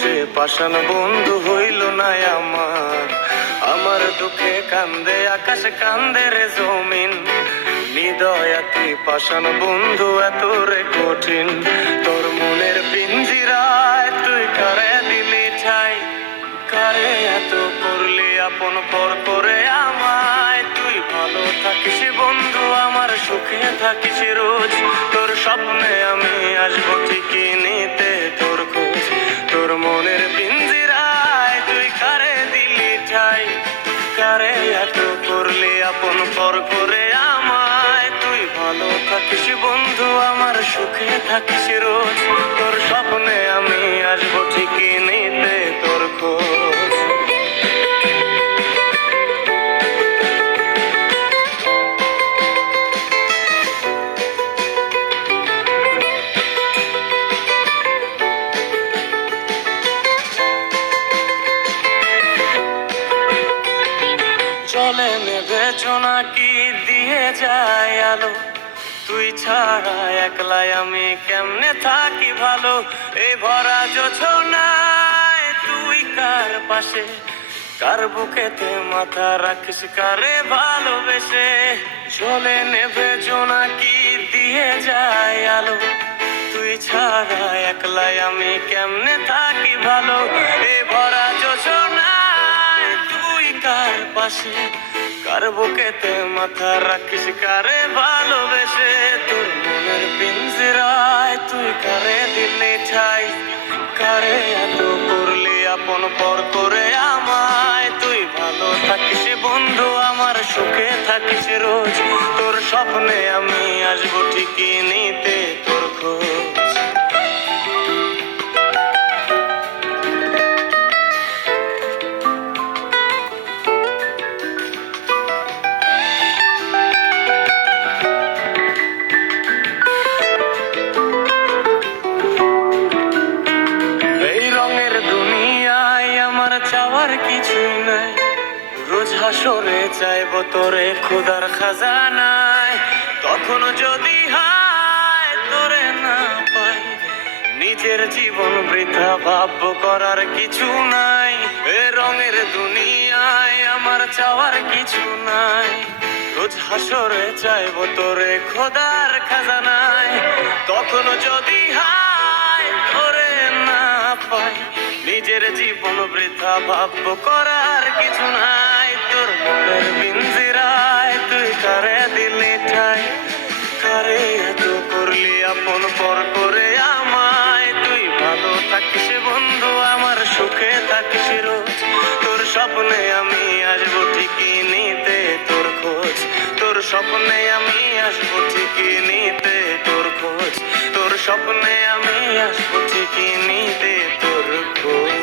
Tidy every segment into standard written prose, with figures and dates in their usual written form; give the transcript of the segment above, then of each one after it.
সে পাষাণ বন্ধু হইল না আমার। আমার দুঃখে কান্দে আকাশ, কান্দে রে জমিন। হৃদয়া তুই পাষাণ বন্ধু এত রে কঠিন। তোর মনের পিঞ্জিরায় তুই কারে দিলি ঠাই, কারে এত করলি আপন পর করে আমায়। তুই ভালো থাকিস বন্ধু আমার, সুখে থাকিস রোজ। তোর স্বপ্নে আমি আসবো ঠিকই নিতে তোর খোঁজ। তোর মনের পিঞ্জিরায় তুই কারে দিলি ঠাই, কারে এত করলি আপন পর করে আমায়। তুই ভালো থাকিস বন্ধু আমার, সুখে থাকিস রোজ। তোর স্বপ্নে আমি আসবো ঠিকই নিতে তোর খোঁজ। চলে নেবে নাকি দিয়ে যায় আলো, তুই ছাড়া একলাই আমি কেমনে থাকি ভালো। এই ভরা জোছনায় তুই কার পাশে, কার বুকেতে মাথা রাখিস কারে ভালোবেসে। চলে নেবে নাকি দিয়ে যায় আলো, তুই ছাড়া একলাই আমি কেমনে থাকি ভালো। এই ভরা জোছনায় তুই কার পাশে, কার বুকেতে মাথা রাখিস কারে ভালোবেসে। তোর মনের পিঞ্জিরায় তুই কারে দিলি ঠাই, কারে এত করলি আপন পর করে আমায়। তুই ভালো থাকিস বন্ধু আমার, সুখে থাকিস রোজ। তোর স্বপ্নে আমি আসবো ঠিকই নিতে তোর খোঁজ। চাওয়ার কিছুই নাই, রোজ হাসরে চাইব তোরে খোদার খাজানায়। তখন যদি হায় তোরে না পাই, নিজের জীবন বৃথা ভাবব করার কিছু নাই। এ রঙের দুনিয়ায় আমার চাওয়ার কিছু নাই, রোজ হাসরে চাইব তোরে খোদার খাজানায়। তখন যদি হায় তোরে না পাই, নিজের জীবন বৃথা ভাবব করার কিছু নাই। তোর মনের পিঞ্জিরায় তুই কারে দিলি ঠাই, কারে এত করলি আপন পর করে আমায়। তুই ভালো থাকিস বন্ধু আমার, সুখে থাকিস রোজ। তোর স্বপ্নে আমি আসবো ঠিকই নিতে তোর খোঁজ। তোর স্বপ্নে আমি আসবো ঠিকই নিতে তোর খোঁজ। তোর স্বপ্নে আমি আসবো ঠিকই নিতে তোর খোঁজ।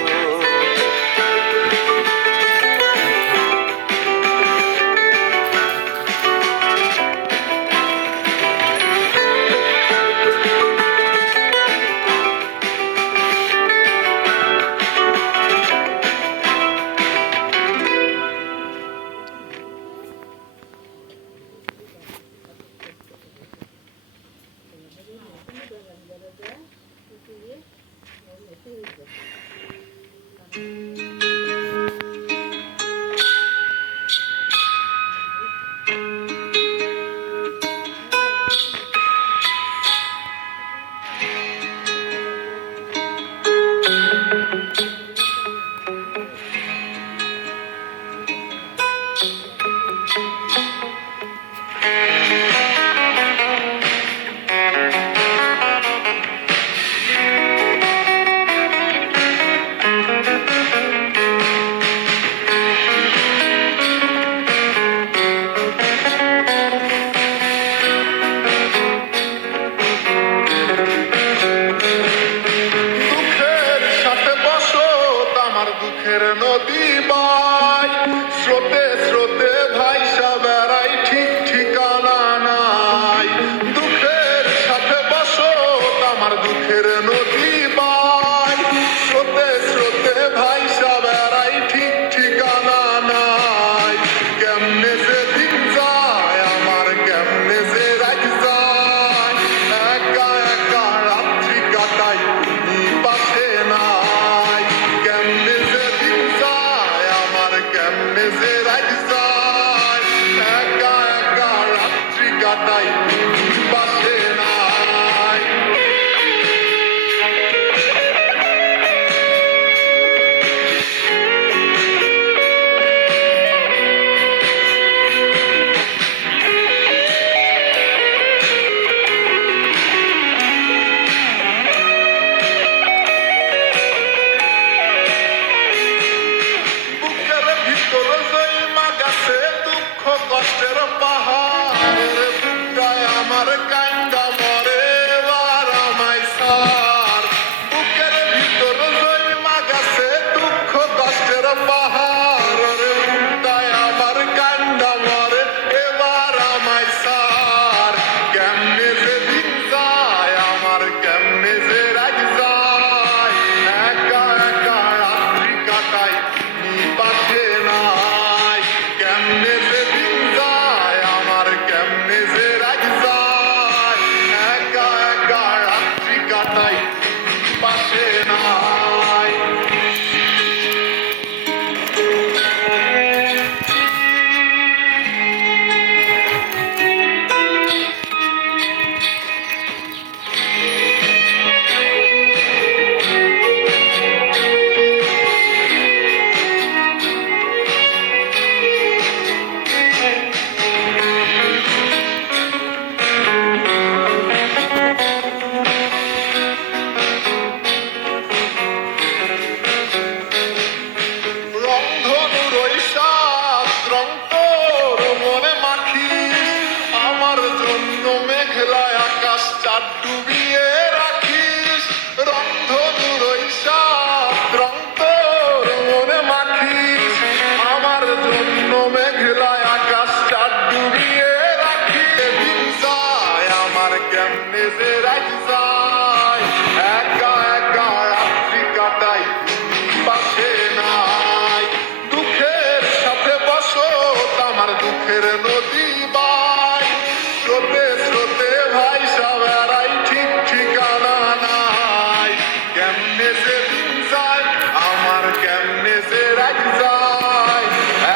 কেমনে যে দিন যায় আমার কেমনে যে রাত যায়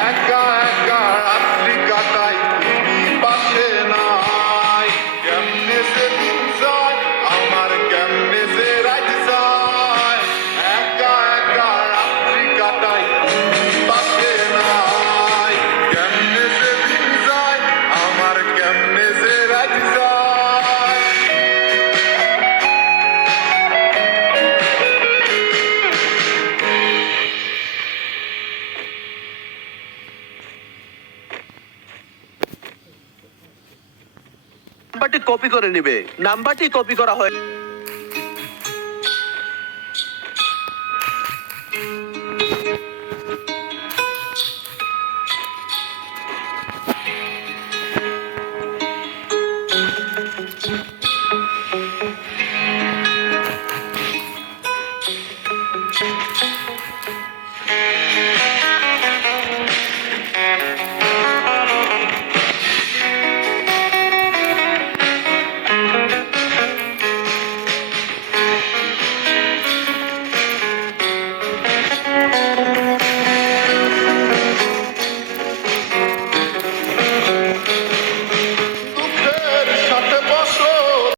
একা একা রাত্রি কাটাই তুমি পাশে নাই কেমনে যে দিন যায় আমার কেমনে যে রাত যায় একা একা রাত্রি কাটাই তুমি পাশে নাই কেমনে যে দিন যায় আমার কেমনে যে রাত যায় নাম্বারটি কপি করে নিবে নাম্বারটি কপি করা হয়